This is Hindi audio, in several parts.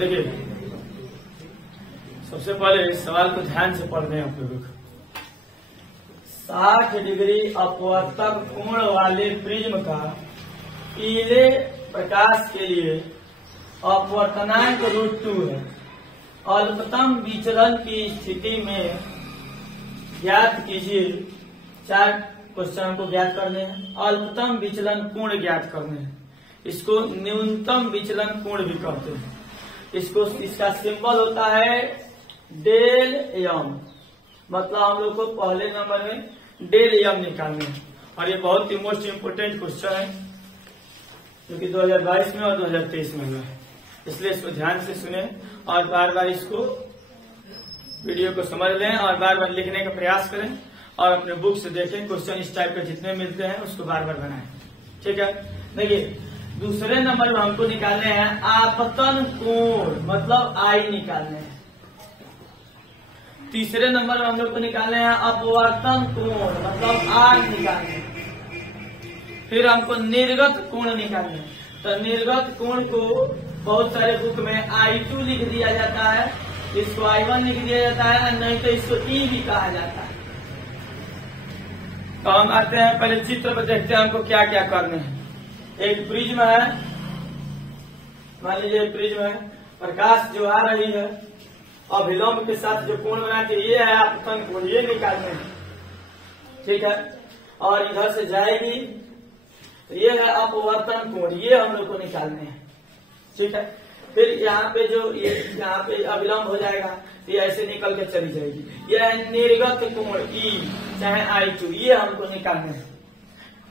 देखिए, सबसे पहले सवाल को ध्यान से पढ़ रहे हैं आप लोग। 60 डिग्री अपवर्तक कोण वाले प्रिज्म का पीले प्रकाश के लिए अपवर्तनांक √2 है। अल्पतम विचलन की स्थिति में ज्ञात कीजिए। 4 क्वेश्चन को ज्ञात करने हैं। अल्पतम विचलन कोण ज्ञात करने हैं। इसको न्यूनतम विचलन कोण भी कहते हैं। इसका सिंबल होता है डेल एम। मतलब हम लोग को पहले नंबर में डेल एम निकालने हैं और ये बहुत ही मोस्ट इम्पोर्टेंट क्वेश्चन है क्योंकि 2022 में और 2023 में हुआ है, इसलिए इसको ध्यान से सुने और बार बार इसको वीडियो को समझ लें और बार बार लिखने का प्रयास करें और अपने बुक से देखें। क्वेश्चन इस टाइप के जितने मिलते हैं उसको बार बार बनाएं। ठीक है, देखिए दूसरे नंबर में हमको निकालने हैं आपतन कोण, मतलब आई निकालने हैं। तीसरे नंबर में हम लोग को निकालने हैं अपवर्तन कोण, मतलब आर निकालने हैं। फिर हमको निर्गत कोण निकालने हैं। तो निर्गत कोण को बहुत सारे बुक में I2 लिख दिया जाता है, इसको I1 लिख दिया जाता है, नहीं तो इसको E भी कहा जाता है। तो हम आते हैं पहले चित्र पर, देखते हैं हमको क्या क्या करने हैं। एक प्रिज्म है, मान लीजिए प्रिज्म है, प्रकाश जो आ रही है अभिलंब के साथ जो कोण बनाती है ये है आपतन कोण, ये निकालने हैं। ठीक है, और इधर से जाएगी तो ये है अपवर्तन कोण, ये हम लोग को निकालने हैं। ठीक है, फिर यहाँ पे जो ये यहाँ पे अविलंब हो जाएगा ये ऐसे निकल के चली जाएगी। यह है निर्गत कोण E चाहे I2, ये हमको निकालने हैं।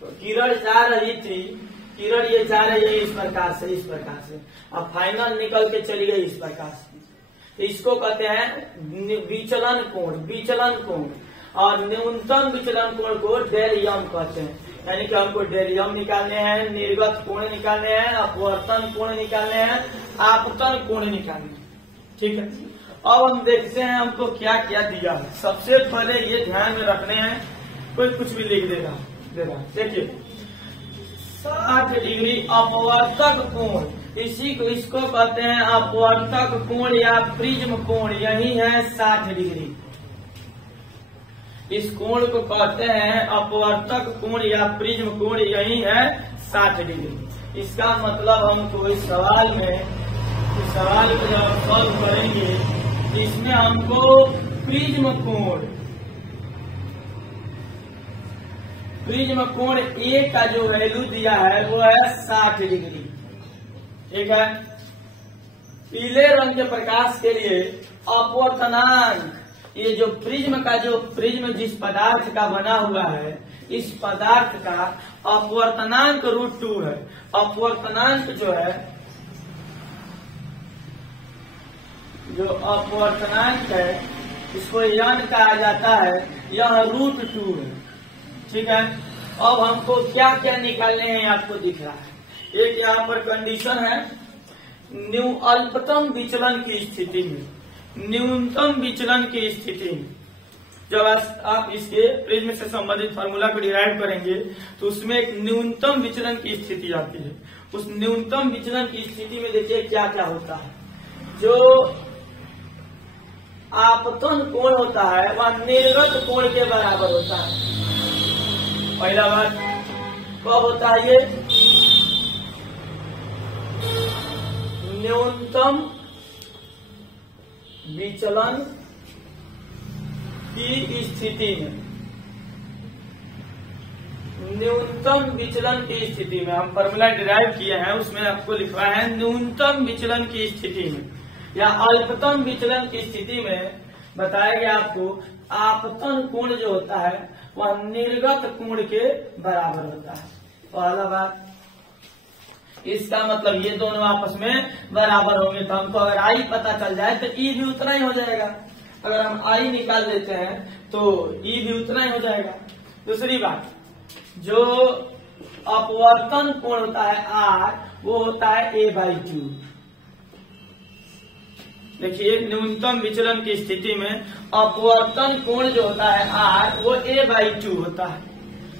तो किरण जा रही थी, किरण ये जा रही है इस प्रकार से, इस प्रकार से, अब फाइनल निकल के चली गई इस प्रकार से। तो इसको कहते हैं विचलन कोण, विचलन कोण। और न्यूनतम विचलन कोण को डेल एम कहते हैं। यानी कि हमको डेल एम निकालने हैं, निर्गत कोण निकालने हैं, अपवर्तन कोण निकालने हैं, आपतन कोण निकालने हैं। ठीक है, अब हम देखते हैं हमको क्या क्या दिया है। सबसे पहले ये ध्यान में रखने हैं, कोई कुछ भी लिख देगा। देखिए 60 डिग्री अपवर्तक कोण, इसको कहते हैं अपवर्तक कोण या प्रिज्म कोण, यही है 60 डिग्री। इस कोण को कहते हैं अपवर्तक कोण या प्रिज्म कोण, यही है 60 डिग्री। इसका मतलब हमको इस सवाल को जब सॉल्व करेंगे इसमें हमको प्रिज्म कोण ए का जो वैल्यू दिया है वो है 60 डिग्री। ठीक है, पीले रंग के प्रकाश के लिए अपवर्तनांक, ये जो प्रिज्म जिस पदार्थ का बना हुआ है, इस पदार्थ का अपवर्तनांक √2 है। अपवर्तनांक जो है, जो अपवर्तनांक है इसको n कहा जाता है, यह √2 है। ठीक है, अब हमको क्या क्या निकालने हैं आपको दिख रहा है। एक यहाँ पर कंडीशन है अल्पतम विचलन की स्थिति में, न्यूनतम विचलन की स्थिति में जब आप इसके प्रिज्म से संबंधित फार्मूला को डिराइव करेंगे तो उसमें एक न्यूनतम विचलन की स्थिति आती है। उस न्यूनतम विचलन की स्थिति में देखिए क्या क्या होता है। जो आपतन कोण होता है वह निर्गत कोण के बराबर होता है। पहला बात कब होता है, ये न्यूनतम विचलन की स्थिति में, न्यूनतम विचलन की स्थिति में हम फॉर्मूला डिराइव किए हैं, उसमें आपको लिखा है न्यूनतम विचलन की स्थिति में या अल्पतम विचलन की स्थिति में बताया गया आपको आपतन कोण जो होता है वह निर्गत कोण के बराबर होता है। पहला बात, इसका मतलब ये दोनों आपस में बराबर होंगे तो हमको अगर आई पता चल जाए तो ई भी उतना ही हो जाएगा। अगर हम आई निकाल देते हैं तो ई भी उतना ही हो जाएगा। दूसरी बात, जो अपवर्तन कोण होता है आर, वो होता है a/2। देखिए न्यूनतम विचलन की स्थिति में अपवर्तन कोण जो होता है आर, वो a/2 होता है।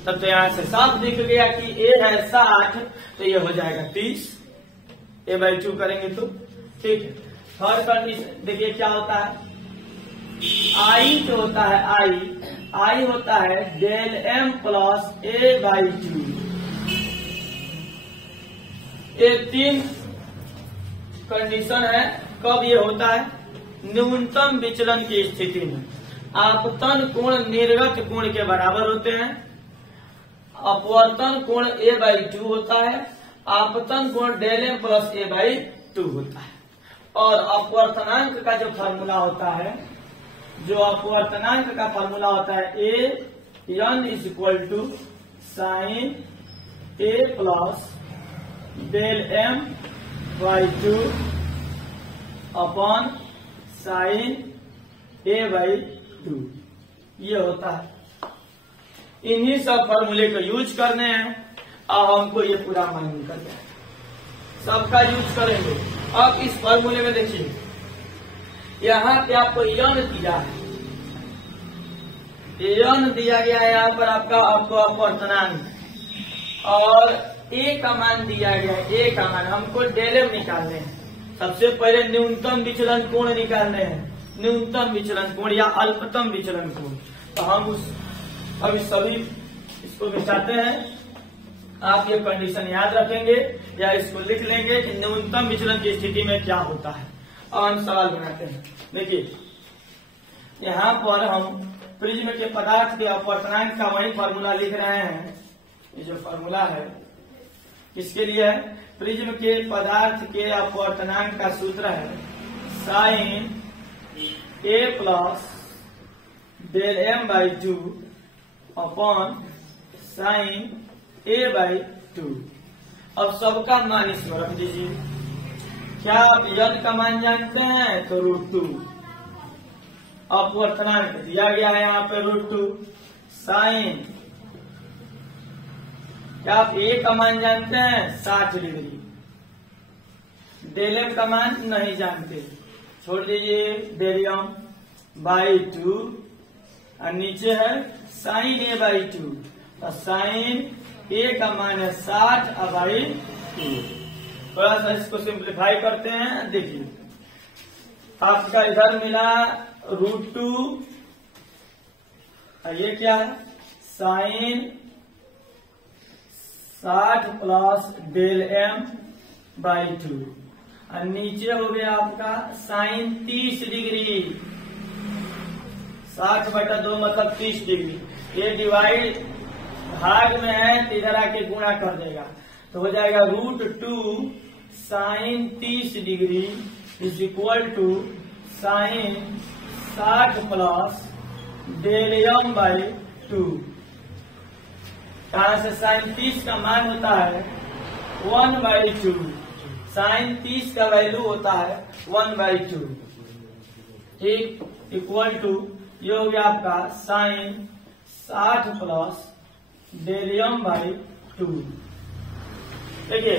तब तो यहाँ से साफ दिख गया कि a है 60 तो ये हो जाएगा 30, a/2 करेंगे तो। ठीक है, थर्ड कंडीशन देखिए क्या होता है, आई जो होता है आई होता है del M plus A by 2। ये 3 कंडीशन है। कब ये होता है? न्यूनतम विचलन की स्थिति में। आपतन कोण निर्गत कोण के बराबर होते हैं, अपवर्तन कोण a बाई 2 होता है, आपतन कोण del M plus A by 2 होता है। और अपवर्तनांक का जो फार्मूला होता है, जो अपवर्तनांक का फार्मूला होता है A N is equal to sine A plus del M by 2 upon sine A by 2, ये होता है। इन्हीं सब फॉर्मूले को यूज करने हैं। अब हमको ये पूरा मालूम कर दिया, सबका यूज करेंगे। अब इस फॉर्मूले में देखिए, यहाँ पे आपको यन दिया है, यन दिया गया है यहाँ पर आपको अपवर्तनांक, और ए का मान दिया गया है। ए का मान हमको डेल एम निकालने हैं। सबसे पहले न्यूनतम विचलन कोण निकालने हैं, न्यूनतम विचलन कोण या अल्पतम विचलन कोण। तो हम अभी सभी इसको मिटाते हैं। आप ये कंडीशन याद रखेंगे या इसको लिख लेंगे कि न्यूनतम विचलन की स्थिति में क्या होता है। और हम सवाल बनाते हैं। देखिए यहाँ पर हम प्रिज्म के पदार्थ के अपवर्तनांक का वही फॉर्मूला लिख रहे हैं। ये जो फॉर्मूला है किसके लिए है? प्रिज्म के पदार्थ के अपवर्तनांक का सूत्र है sine A plus del M by 2 upon sine A by 2। अब सबका मान इसमें रख दीजिए। क्या आप यन का मान जानते हैं? तो √2। अपवर्तनांक दिया गया है यहाँ पे √2। साइन, क्या आप ए का मान जानते हैं? 60 डिग्री। डेल एम का मान नहीं जानते, छोड़ दीजिए। डेल एम बाई 2 और नीचे है साइन ए बाई 2। तो साइन ए का मान है 60 और बाई 2। थोड़ा सा इसको सिंप्लीफाई करते हैं। देखिए आपका इधर मिला √2 और ये क्या है? Sine 60 plus del M by 2 और नीचे हो गया आपका साइन 30 डिग्री। 60/2 मतलब 30 डिग्री। ये डिवाइड भाग में है तो इधर आके गुणा कर देगा, तो हो जाएगा √2 sine 30 degree is equal to sine 60 plus del M by 2। कहां से? साइन 30 का मान होता है 1/2। साइन 30 का वैल्यू होता है 1/2। ठीक, इक्वल टू ये हो गया आपका sine 60 plus del M by 2। देखिए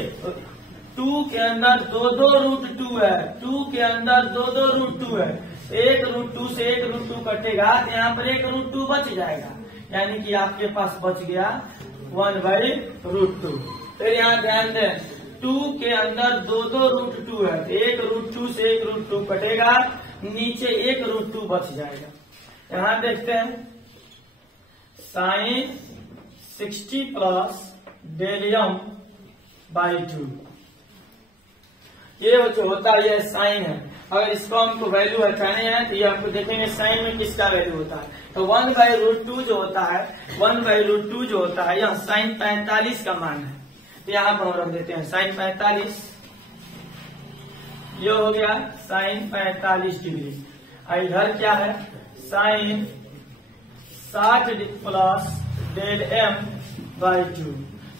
2 के अंदर 2 √2 है, 2 के अंदर 2 √2 है। एक √2 से एक √2 कटेगा तो यहाँ पर एक √2 बच जाएगा, यानी कि आपके पास बच गया 1/√2। फिर यहाँ ध्यान दें, 2 के अंदर 2 √2 है, एक √2 से एक √2 कटेगा, नीचे एक √2 बच जाएगा। यहाँ देखते हैं sine 60 plus del M by 2। ये जो होता है ये साइन है। अगर इसको हमको वैल्यू हटाने हैं तो ये हमको देखेंगे साइन में किसका वैल्यू होता है। तो 1/√2 जो होता है, 1/√2 जो होता है, यह साइन 45 का मान है। तो यहाँ पर हम रख देते हैं साइन 45। ये हो गया साइन 45 डिग्री। इधर क्या है? Sine 60 plus del M by 2।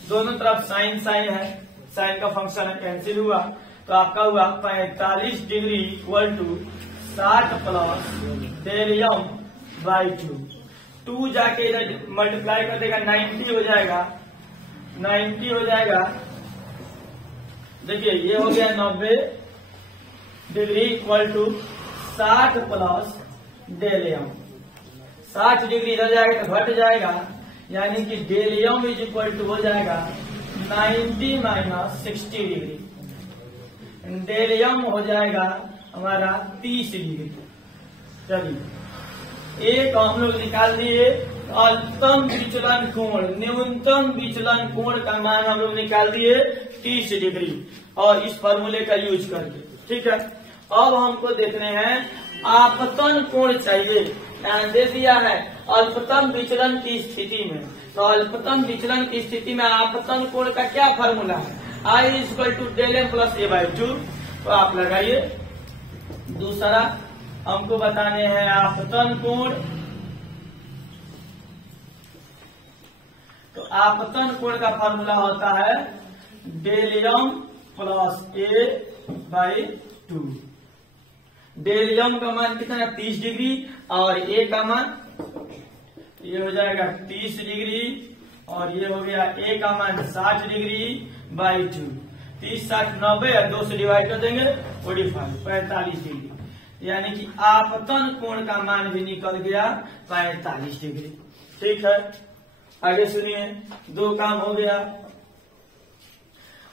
दोनों तरफ साइन साइन है, साइन का फंक्शन है, कैंसिल हुआ तो आपका हुआ 45 degree equal to 60 plus del M by 2। 2 जाके इधर मल्टीप्लाई कर देगा, 90 हो जाएगा, 90 हो जाएगा। देखिए ये हो गया 90 degree equal to 60 plus del M. 60 degree इधर जाएगा तो घट जाएगा, यानी कि del M is equal to हो जाएगा 90 - 60 डिग्री। डेल एम हो जाएगा हमारा 30 डिग्री। चलिए एक हम लोग निकाल दिए अल्पतम विचलन कोण, न्यूनतम विचलन कोण का मान हम लोग निकाल दिए 30 डिग्री और इस फॉर्मूले का यूज करके। ठीक है, अब हमको देखने हैं आपतन कोण चाहिए। ध्यान दे दिया है अल्पतम विचलन की स्थिति में, तो अल्पतम विचलन की स्थिति में आपतन कोण का क्या फॉर्मूला है, I=del m+a/2। तो आप लगाइए। दूसरा हमको बताने हैं आपतन कोण, तो आपतन कोण का फॉर्मूला होता है del m+a/2। del m का मान कितना है 30 डिग्री और a का मान ये हो जाएगा 30 डिग्री और ये हो गया a का मान 60 डिग्री बाई 2। 30 60 90 और 2 से डिवाइड कर देंगे 45 डिग्री, यानी कि आपतन कोण का मान भी निकल गया 45 डिग्री। ठीक है, आगे सुनिए, 2 काम हो गया।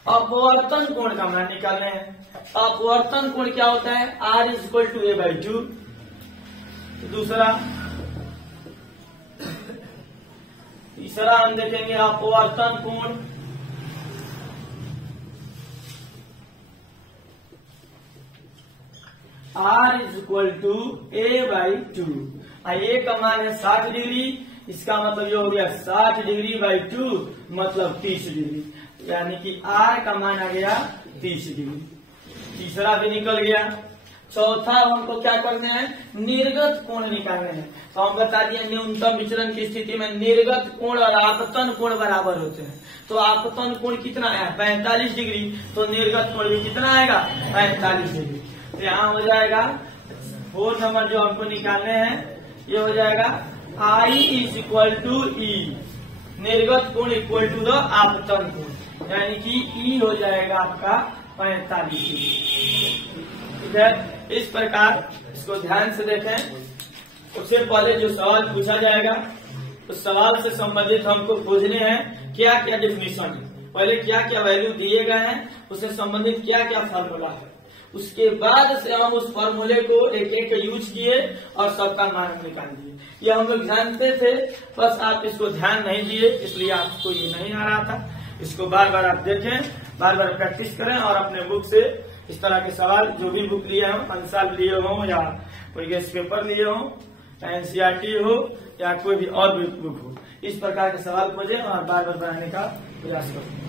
अपवर्तन कोण का मान निकालना है। अपवर्तन कोण क्या होता है, R=a/2। दूसरा तीसरा हम देखेंगे अपवर्तन कोण, R=a/2। a का मान है 60 डिग्री, इसका मतलब ये हो गया 60 डिग्री बाई 2 मतलब 30 डिग्री, यानी कि R का मान आ गया 30 डिग्री। तीसरा भी निकल गया। चौथा हमको क्या करना है, निर्गत कोण निकालने हैं। तो हम बता दिए न्यूनतम विचलन की स्थिति में निर्गत कोण और आपतन कोण बराबर होते हैं। तो आपतन कोण कितना है 45 डिग्री, तो निर्गत कोण भी कितना आएगा 45 डिग्री। तो यहाँ हो जाएगा 4 नंबर जो हमको निकालने हैं, ये हो जाएगा I=E, निर्गत कोण इक्वल टू द आपतन कोण, यानी कि E हो जाएगा आपका 45 डिग्री। ठीक है, इस प्रकार इसको ध्यान से देखें। उससे पहले जो सवाल पूछा जाएगा उस सवाल से संबंधित हमको खोजने हैं क्या क्या डेफिनेशन है, पहले क्या क्या वैल्यू दिए गए हैं, उससे संबंधित क्या क्या फॉर्मूला है, उसके बाद से हम उस फॉर्मूले को एक एक यूज किए और सबका मान निकाल दिए। ये हम लोग जानते थे, बस आप इसको ध्यान नहीं दिए इसलिए आपको ये नहीं आ रहा था। इसको बार बार आप देखें, बार बार प्रैक्टिस करें और अपने बुक से इस तरह के सवाल जो भी बुक लिए हो, अंसाल लिए हो या कोई गेस्ट पेपर लिए हो, NCERT हो या कोई भी और भी बुक हो, इस प्रकार के सवाल खोजें और बार बार बनाने का प्रयास करें।